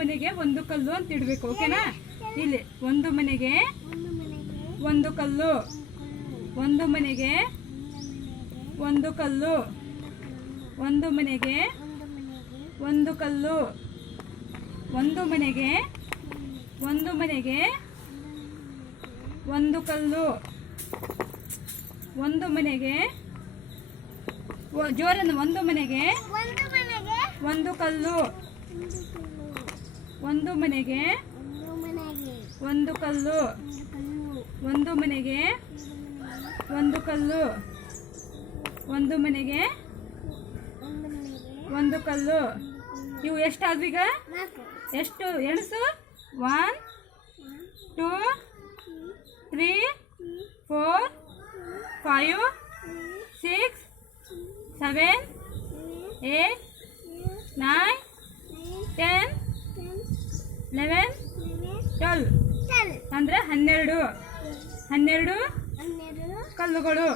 ಮನೆಗೆ ಒಂದು ಕಲ್ಲು ಅಂತ ಇಡಬೇಕು. ಓಕೆನಾ? ಇಲ್ಲಿ ಒಂದು ಮನೆಗೆ ಒಂದು ಕಲ್ಲು, ಒಂದು ಮನೆಗೆ ಒಂದು ಕಲ್ಲು, ಒಂದು ಮನೆಗೆ ಒಂದು ಕಲ್ಲು, ಒಂದು ಮನೆಗೆ ಒಂದು ಮನೆಗೆ ಒಂದು ಕಲ್ಲು, ಒಂದು ಮನೆಗೆ ಜೋರನ್ನು ಒಂದು ಮನೆಗೆ ಒಂದು ಕಲ್ಲು, ಒಂದು ಮನೆಗೆ ಒಂದು ಕಲ್ಲು, ಒಂದು ಮನೆಗೆ ಒಂದು ಕಲ್ಲು, ಒಂದು ಮನೆಗೆ ಒಂದು ಕಲ್ಲು. ಇವು ಎಷ್ಟಾದ್ವು ಈಗ? ಎಷ್ಟು ಎಣಸು? 1 2 3 4 5 6 7 8 9 10 11 12 ಅಂದರೆ 12 ಕಲ್ಲುಗಳು.